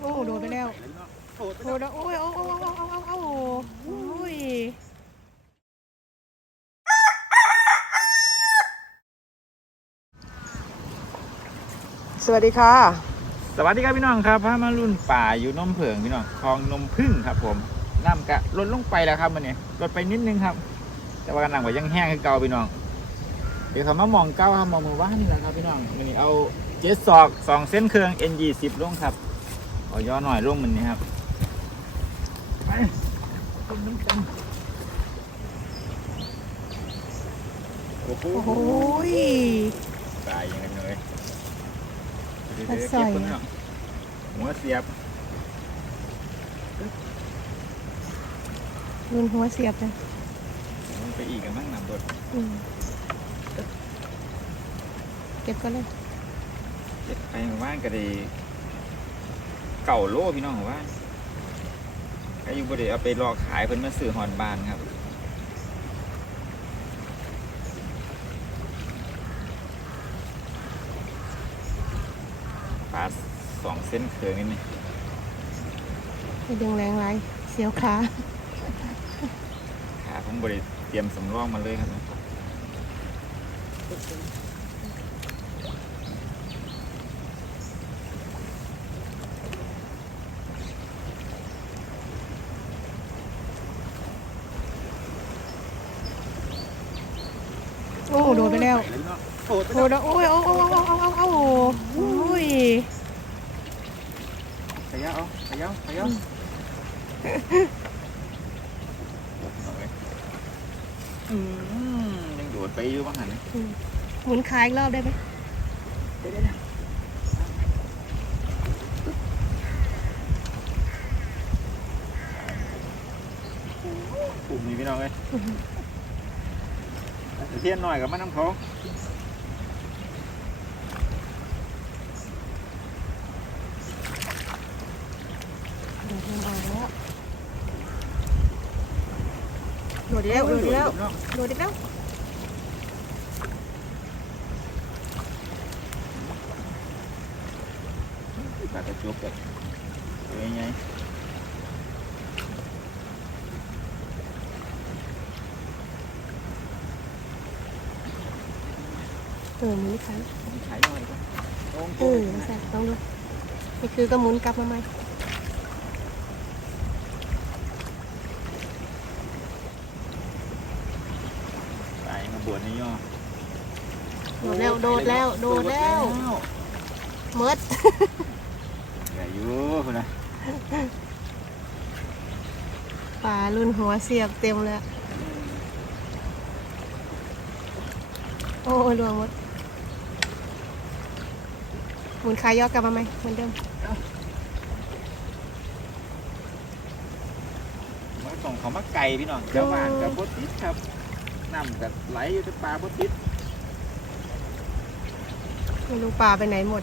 โอ้โดนไปแล้วโอ้โอ้โดนโอ้ยโอ้โอ้โอ้โอ้โอ้โอ้โอ้ยสวัสดีค่ะ สวัสดีครับพี่น้องครับพามารุ่นป่าอยู่นมเผิงพี่น้องคลองนมพึ่งครับ ผมน้ำกะลดลงไปแล้วครับมันเนี้ลดไปนิดนึงครับ แต่ว่ากำลังว่ายังแห้งคือเก่าพี่น้อง เดี๋ยวเขามามองเก้าครับมองมือว่านี่แหละครับพี่น้องมันนี้เอาเจ็ดศอกสองเส้นเครื่อง N 2 0ลงครับ เอาย่อหน่อยลงมันนี้ครับ ไปลงน้ำกันโอ้โหโอ้ยตายยังไงเลยเดี๋ยวมันๆใส่เก็บคนอะเนาะหัวเสียบรุนหัวเสียบเลยลงไปอีกกันบ้างนำรถอืมเก็บก็เลย เจ็ดไปหมู่บ้านก็ได้ เก่าโลพี่น้องหมู่บ้านใครอยู่บ่ได้เอาไปรอขายเพิ่นมาซื้อหอนบานครับปลาสองเส้นเคืองนี่นี่ไปดึงแรงไรเสียวขาขาผมบ่ได้เตรียมสำรองมาเลยครับ ดนไปแล้วโอ้โอ้โดนโอ้ยโอ้โอ้โอ้โอ้โอ้โอ้โอ้ยขยะเอาขยะขยะอืมยังโดดไปอยู่บ้างหันหมุนคายอีกรอบได้ไหมเดี๋ยวเดี๋ยวเดี๋ยวปุ่มนี้พี่น้องเลย เทียนหน่อยกับมันน้ำเขาโดดแล้วโดดแล้วโดดแล้วปลากระจุกแบบเป็นไง เออหมุนคายใช้หน่อยก็โอ้โหเออใส่ลองดูนี่คือก็หมุนกลับมาใหม่ตายมาบวชในย่อโดดแล้วโดดแล้วโดดแล้วเมิดใหญ่อยู่คุณนะปลารุ่นหัวเสียบเต็มเลยอะโอ้ยรวงหมด หมุนคายย่อกลับมาไหมเหมือนเดิมมันส่งเขามาไก่พี่น้องเจ้าบ้านกับบดติดครับน้ำกับไหลอยู่ที่ปลาบดติดไม่รู้ปลาไปไหนหมด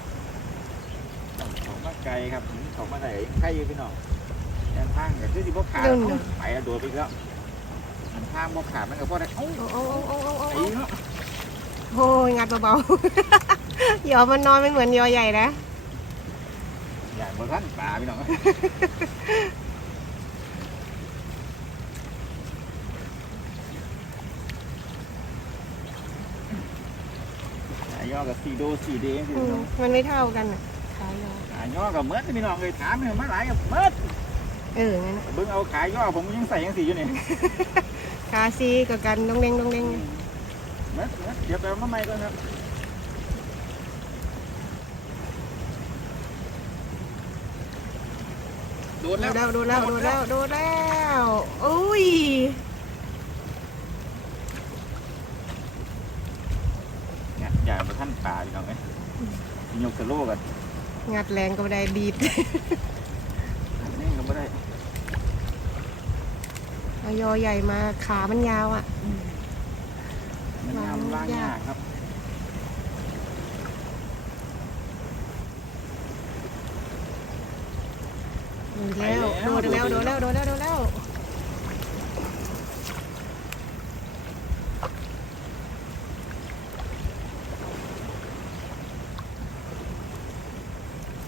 เขามาไก่ครับเขามาไหนใครอยู่พี่น้องแนทางกับคือที่พวกขาดเดินเอ้าเลยไปแล้วโดดไปอีกแล้วมันทางพวกขาดมันกับพวกอะไรเอ้าโอ้โอ้โอ้โอ้โอ้ไอ้ โอ้เนาะโอ้ยงัดเบาๆ ยอมันนอนไม่เหมือนยอใหญ่นะ อย่างบนท่านปลาพี่น้องไอ้ย่อกับสีโดสีเดงพี่อืมน้องมันไม่เท่ากันอะขายอขาย่อกับเมิดพี่น้องเลยถามเนี่ยมาหลายกับเมิดเอองั้นน่ะเบิ่งเอาขายย่อผมยังใส่ยังสีอยู่นี่คาซีกับกันดองเด้งดองเด้ง เมิดเมิดเดี๋ยวไปเอามาใหม่ก่อนครับโดนโดแล้วดแล้วโดดแล้วโดดแล้วโดดแล้วอุ้ยเนี่ยอย่าไปท่านปลาพี่น้องเอ้ยยกสโลกันงัดแรงก็ไม่ได้ดีดนี่ก็ไม่ได้เอายอใหญ่มาขามันยาวอะ มันยำล่างยากครับโดดแล้วโดดแล้วโดดแล้วโดดแล้วโดดแล้ว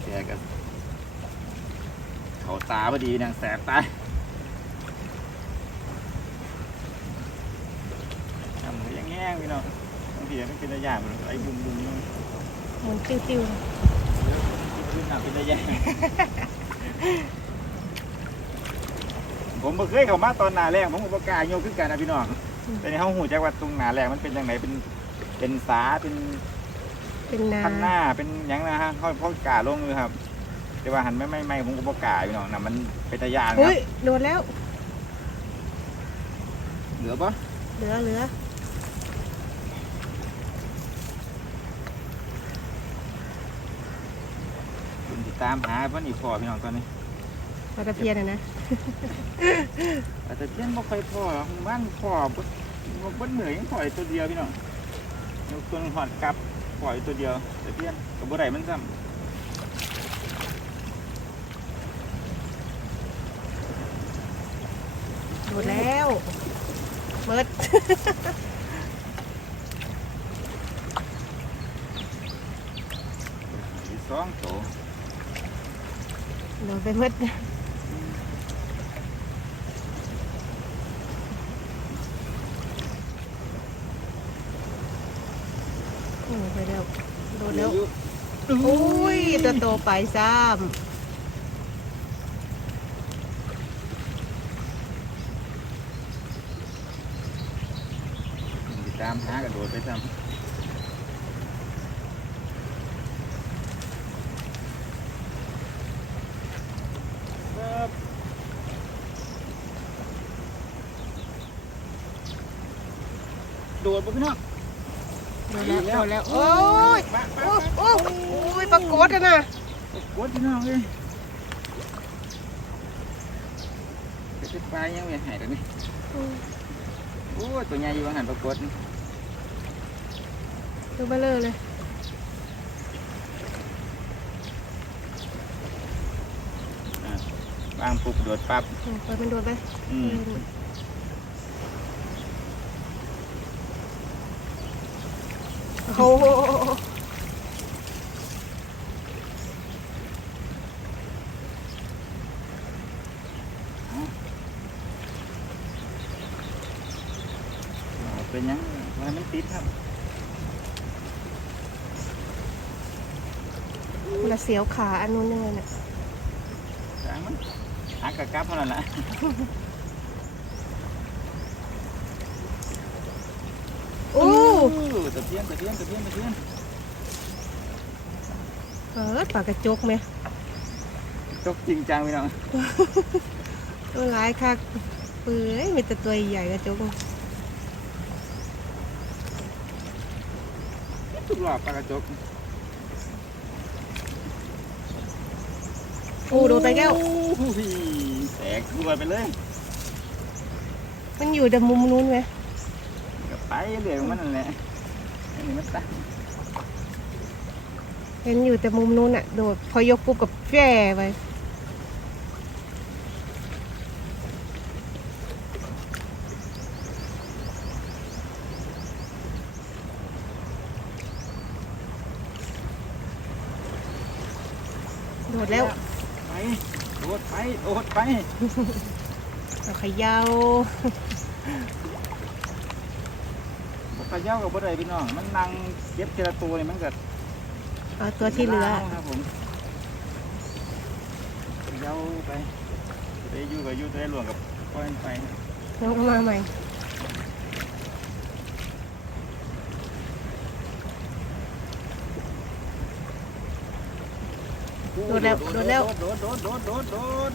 แกกันเขาตาพอดีนางแสบตาทำให้แง่งๆพี่น้อง บางทีมันเป็นระยะมันไอ้บุ้มบุ้มๆมันหมุนติ้วติวขึ้นหนักเป็นระยะผมบ่เคยเข้ามาตอนหนาแรกผมก็บ่กล้าโยขึ้นกันนะพี่น้องแต่ในห้องหูจักว่าตรงหนาแรกมันเป็นยังไงเป็นเป็นสาเป็นเป็นนาข้างหน้าเป็นยังนะฮะเขาเขากาลงเลยครับ แต่ว่าหันไม่ไม่ไม่ผมก็บ่กล้าพี่น้องนะมันเป็นตะยานครัเฮ้บยโดนแล้ว เหลือปะเหลือเหลือ ติดตามหาเพิ่นอีกพอพี่น้องตอนนี้ปลาตะเพียนอะนะแต่เพี้ยนบ่ค่อยพอหรอกบ้านพอบ่บ่เหนื่อยยังปล่อยตัวเดียวพี่น้องยกตัวหนึ่งหอดกลับปล่อยตัวเดียวแต่เพี้ยนก็บ่ได้มันซ้ำโดนแล้วเบิดอีกสอง โดนไปเบิดโอ้ยไปแล้วโดนแล้วโอ้ยตัวโตไปซ้ติดตามหากระโดดไปซ้ำ ดดบ่พี่น้องำโดนแล้วโดนแล้วโอ้ยมามาโอ้มาโอ้โอ้ยปรากฏอะนะกดพี่น้องเลยไปสิปลายังไม่หายตรงนี้โอ้ยตัวใหญ่อยู่บางหันปรากฏตัวเบลอเลยวางปุ๊บโดดปั๊บโอ้ยปล่อยมันโดนไปอืม โอ้โห เอาเป็นยังว่ามันติดครับมันละเสียวขาอันนู้นยังไงน่ะจางมันหากระกับเท่านั้นแหละ โอ้ ตะเพียนตะเพียนตะเพียนตะเพียนเออปากกระจกไหมจกจริงจังพี่น้องตัวร้ายค่ะเปื่อยมีแต่ตัวใหญ่กระจกทุกรอบปลากระจกโอ้โดนไปแก้วแตกตัวไปเลย มันอยู่แต่มุมนู้นไหมก็ไปเรื่อยของมันนั่นแหละ อันนี้มันตะเห็นอยู่แต่มุมนู้นอะโดดพอยกปุ๊บกับแย่ไปโดดแล้ว ไป โดดไป โดดไปเอาเขย่าบ่ ขย้ากับบ่ได้พี่น้อง มันนั่งเก็บทีละตัวนี่มันก็เอาตัวที่เหลือครับผมขย้าไปได้อยู่กับอยู่ได้หลวงกับก้อยไปลงมาใหม่โดดแล้วโดดแล้วโดดโดดโดดโดดโดด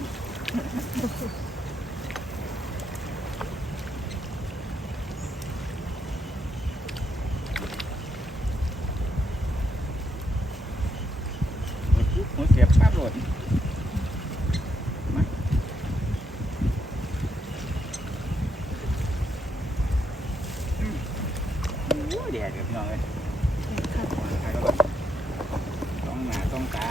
หัวเสียบปั๊บโหลดมาอืมโอ้ยแดดกับพี่น้องเลย ใครก็แบบต้องหนาต้องตา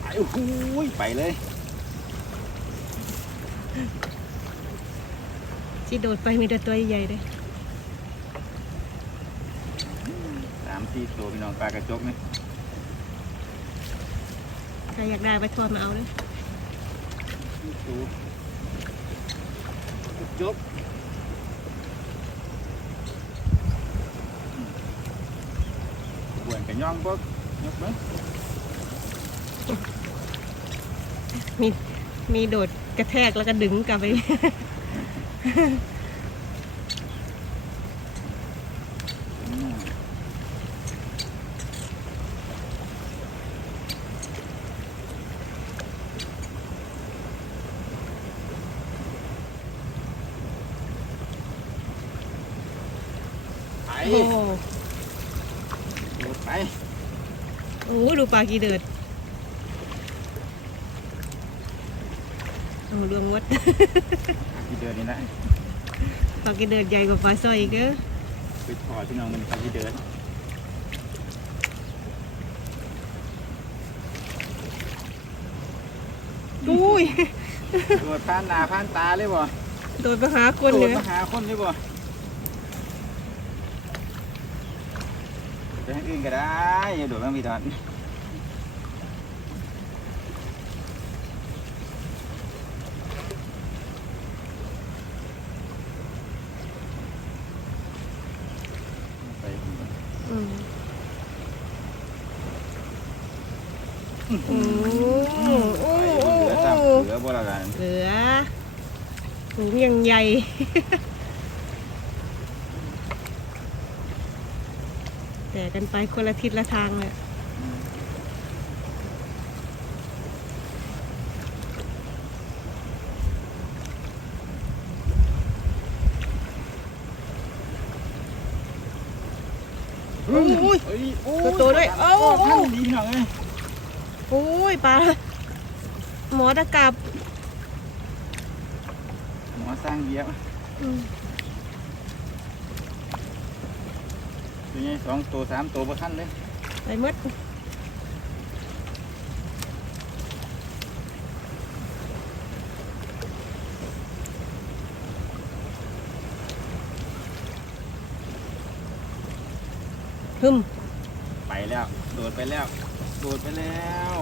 ไปโอ้โห ไปเลยที่โดดไปมีแต่ตัวใหญ่เลยสามสี่ตัวพี่น้องปลากระจกนี่ใครอยากได้ไปทอดมาเอาเลยดูจบหวนกับย่องปุ๊บยกไหม มีมีโดดกระแทกแล้วก็ดึงกลับไปอืมไปโอ้โหดูดไป โอ้โหดูปลากีเดือด โอ้โหดวงวัดอากี่เดือนนี่นะปลากีเดือดใหญ่กว่าปลาสร้อยอีกเด้อไปถอดพี่น้องมันอากี่เดือนอุ้ยตรวจผ่านหน้าผ่านตาเลยบ่โดนไปหาคนตรเลวจยมาหาคนเลยบ่ไปทางอื่นก็ได้อย่าโดดมาพี่ดอน ไป อืมโอ้โหโอ้ไปโหเหลือโอ้ซ้ำโหเหลือบ่ละกันเหลือหูยังใหญ่ แต่กันไปคนละทิศละทางเลยอ้ยเอ้ยตัวโตด้วยเอ้าท่านดีหน่อย อ้ยปลาหมอตะกับหมอสร้างเยี่ยมอืมตัวนี้สองตัวสามตัวบ่ทันเลยไปหมดฮึมไปแล้ว โดดไปแล้ว โดดไปแล้ว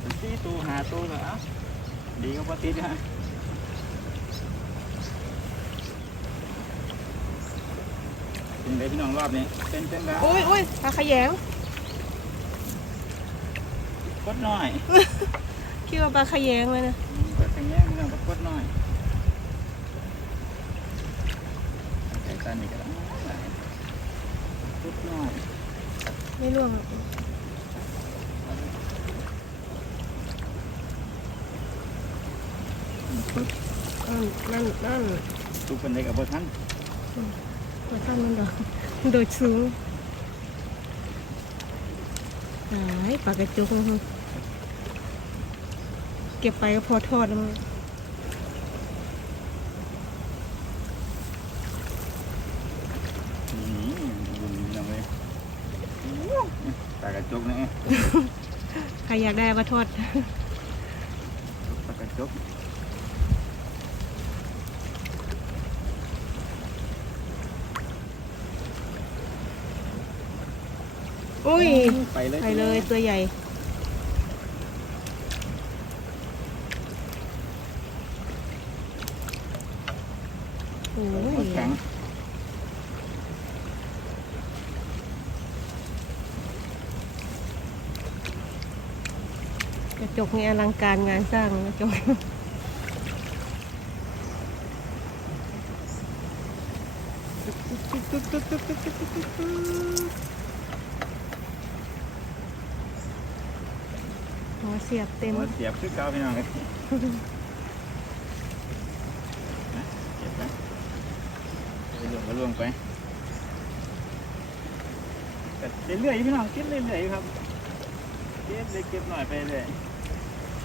เป็นสี่ตัวหาตัวก็เอ้าดีก็บ่ติดฮะเป็นไงพี่น้องรอบนี้ เป็นเป็นแบบโอ้ยโอ้ยปลาขยงกดหน่อย คิดว่าปลาขยงเลยนะเปิดทางแง่พี่น้องก็กดหน่อยใส่ตันนี่ก็ได้กดหน่อย ไม่ร่วงหรอกนั่นนั่นนั่นทุกคนได้กับบท่านมาตั้งมันดอกโดดสูงหายปลากระจุกอื้อหือ เก็บไปก็พอทอดแล้วมั้งนี่บุญยังเลยตากระจกนี่ใครอยากได้มาทอดตากระจกอุ้ยไปเลยไปเลยตัวใหญ่ โอ้โอ้ยยแข็งกระจกนี่อลังการงานสร้างกระจกหัวเสียบเต็มหัวเสียบคือเก่าพี่น้องเลยนะเก็บนะไปลงก็ลง ไปแต่เรื่อยๆพี่น้องเก็บเรื่อยๆครับเก็บเลยเก็บหน่อยไปเรื่อย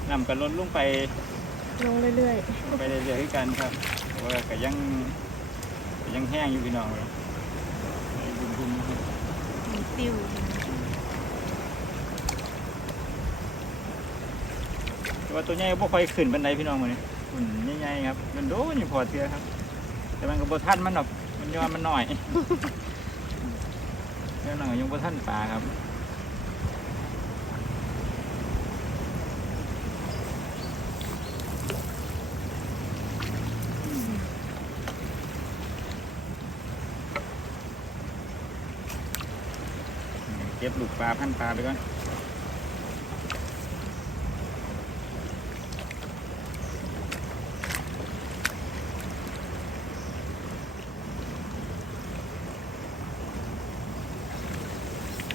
นำกันล้นลงไปลงเรื่อยไปเรื่อยๆคือกันครับเพราะว่าก็ยังก็ยังแห้งอยู่พี่น้องเลยบุ้มๆครับๆมีติ้วแต่ว่าตัวใหญ่บ่ค่อยขึ้นบันไดพี่น้องมื้อนี้ออุ่นใหญ่ๆครับมันโดนอยู่พอเทือครับ แต่มันก็บ่ทันมันหรอกมัน ย้อนมันหน่อยเรื่องหน่อยยังบ่ทันปลาครับเก็บลูกปลาพันปลาไปก่อน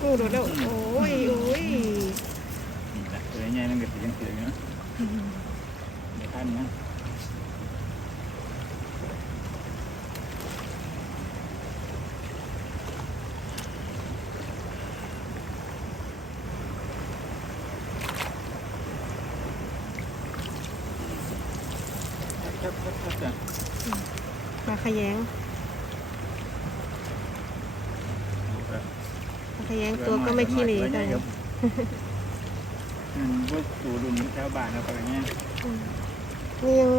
โอ้โดดแล้วโอ้ยโอ้ยนี่แหละตัวใหญ่ๆมันก็สิยังเสืออยู่เนาะเดี๋ยวท่านนะครับครับครับจ้ะมาขยงมาขยงตัว ก็ไม่ขี้เหร่ตัวกัใหญ่นครับอืมพวกสูรุ่นแถวบ้านครับอะไรเงี้ยอืมนี่ยัง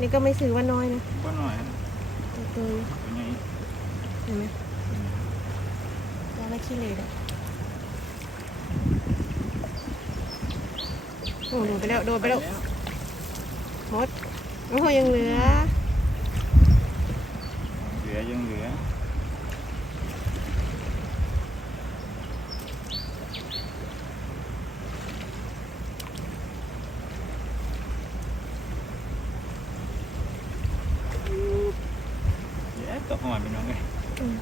นี่ก็ไม่ถือว่าน้อยนะก็หน่อยครับตัวตัวใหญ่เห็นไหมแล้วไม่ขี้เหร่เลยโอ้โดดไปแล้วโดดไปแล้วหมดโอ้โหยังเหลือ เหลือยังเหลือเดี๋ยวตกหอนไปน้องเลย อืม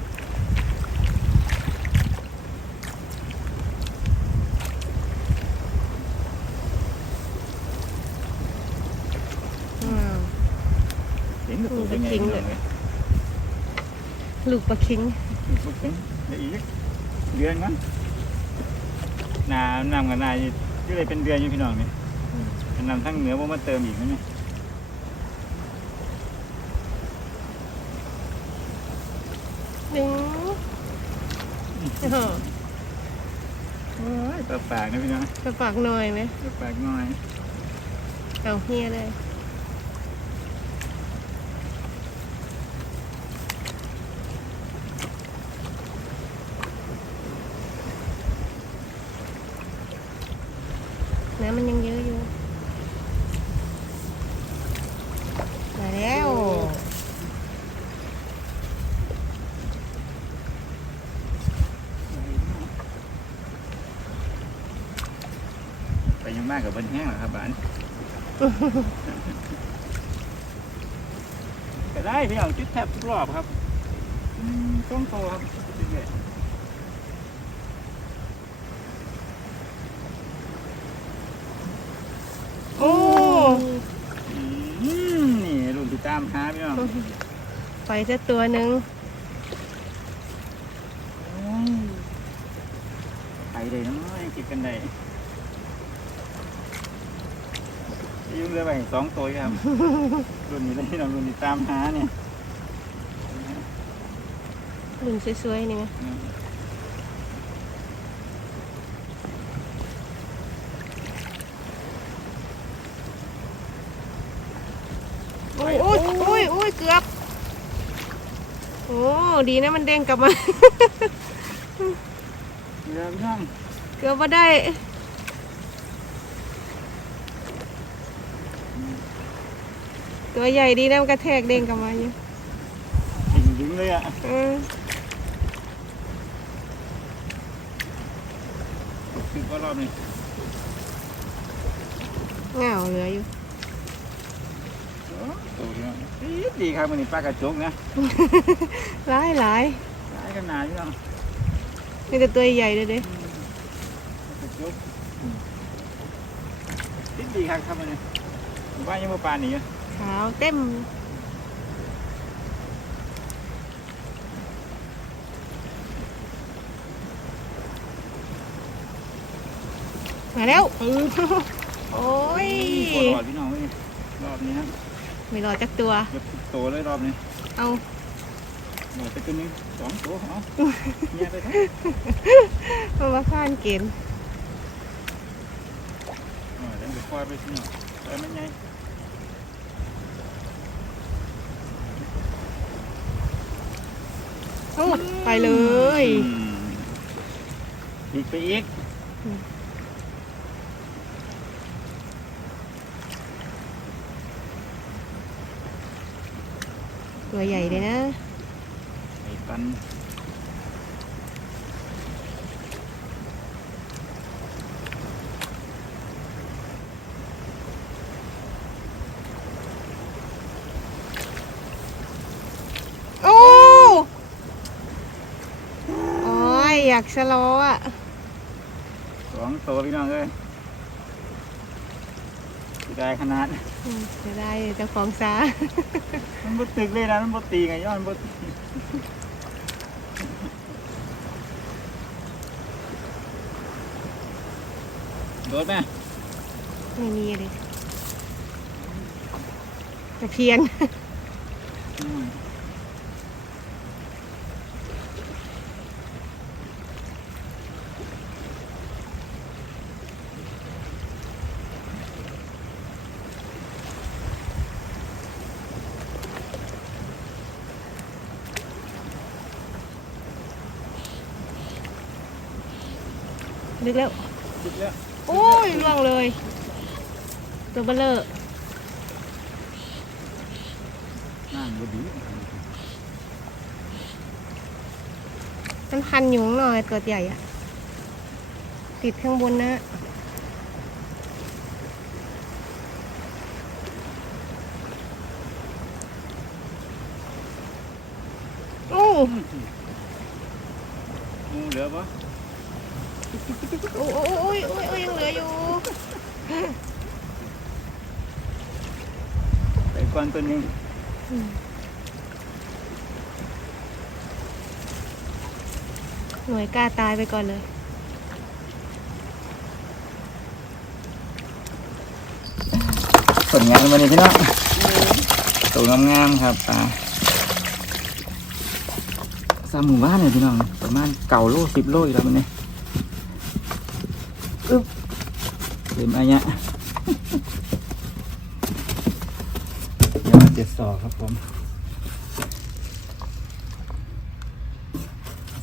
อ้าว เห็นกับตัวยังไง จริง น้อง เลย เลย ลูกปลาคิงลูกเป็นเดี๋ยวอีกเดือนมั้งน้ำน้ำกับนายก็เลยเป็นเดือนอยู่พี่น้องเนี่ยนำทั้งเหนือว่ามาเติมอีกนะเนี่ยหนึ่งโอ้โหโอ้ยปลาปากนะพี่น้องไปฝากหน่อยไหมปลาปากหน่อยเอาเฮียเลย น้ำมันยังเยอะอยู่ มาแล้ว ไปยังมากกับเบิ้แห้งเหรอครับบ้าน ก็ได้พี่น้องจุดแทบทุกรอบครับ อืมต้องโตครับเรื่อย โอ้ ๆอืมนี่รุ่นที่ตาม หาพี่น้องไปจะตัวหนึ่งไปเลยเนาะยังเก็บกันได้ยุ่งเรือไปสองตัวอยู่ครับ รุ่นนี้เลยพี่น้องรุ่นที่ตามหาเนี่ยหลุนสวยๆนี่ไงอืม โอ้ยโอ้ยโอ้ยโอ้ย เกือบ โอ้ ดีนะมันเด้งกลับมา เรือพี่น้องเกือบมาได้ตัวใหญ่ดีนะมันกระแทกเด้งกลับมาอยู่ดิ่งดึงเลยอะเออคือว่ารอบนี้ เหงาเหลืออยู่ โอ้ตัวพี่น้องอี๊ ดดีครับมันนี่ปลากระจกนะหลายหลายหลายขนาดพี่น้องนี่แต่ตัวใหญ่เลยเด้กระจกดีดีครับครับมันนี่ผมว่ายังมาปลาหนีอยู่ขาวเต็มมาแล้ว โอ้ยปวดหลอดพี่น้องเว้ยรอบนี้นะ ไม่รอจักตัวเกืตัวเลยรอบนี้เอาหน่อยไปตัวนี้สองตัวเนาะเนี่ยไปกันมเพาข้านเกิฑ์หน่อยแเดี๋ยวคว้าไปสิหน่อไปไม่ไงทั้ไปเลย อีกไปอีก ตัวใหญ่เลยนะไอ้ปันโอ้โอ้ยอยากสโลว์อะสองตัวพี่น้องเอ้ยสิ ได้ขนาดอืมจะได้เจ้าของซามันบ่ตึกเลยนะมันบ่ตีไงย้อนบ่ตีโดดไหมไม่มีเลยตะเพียน นึกแล้วติดแล้ว โอ้ยล่วงเลย ตัวเบลเลอร์นั่นบ่ดีมันพันอยู่ข้างหน่อยตัวใหญ่อะติดข้างบนนะ โอ้ งูเหลือปะ โอ้โอ้ยโอ้ยโอ้ยยังเหลืออยู่ ไปก่อนตัวนี้หน่วยกล้าตายไปก่อนเลยผลงานวันนี้พี่น้องตัวงามๆครับปลาสามหมู่บ้านเนี่ยพี่น้องประมาณเก่าโลสิบโลอยู่แล้วมันเนี่ยอึ๊บเต็มอายะยอดเจ็ดศอกครับผม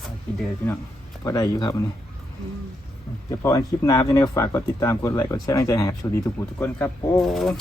สากี่เดือนพี่น้อง พอได้อยู่ครับวันนี้เดี๋ยวพออันคลิปหน้าจะได้ฝากกดติดตามกดไลค์กดแชร์กำลังใจให้ครับสวัสดีทุกผู้ทุกคนครับผม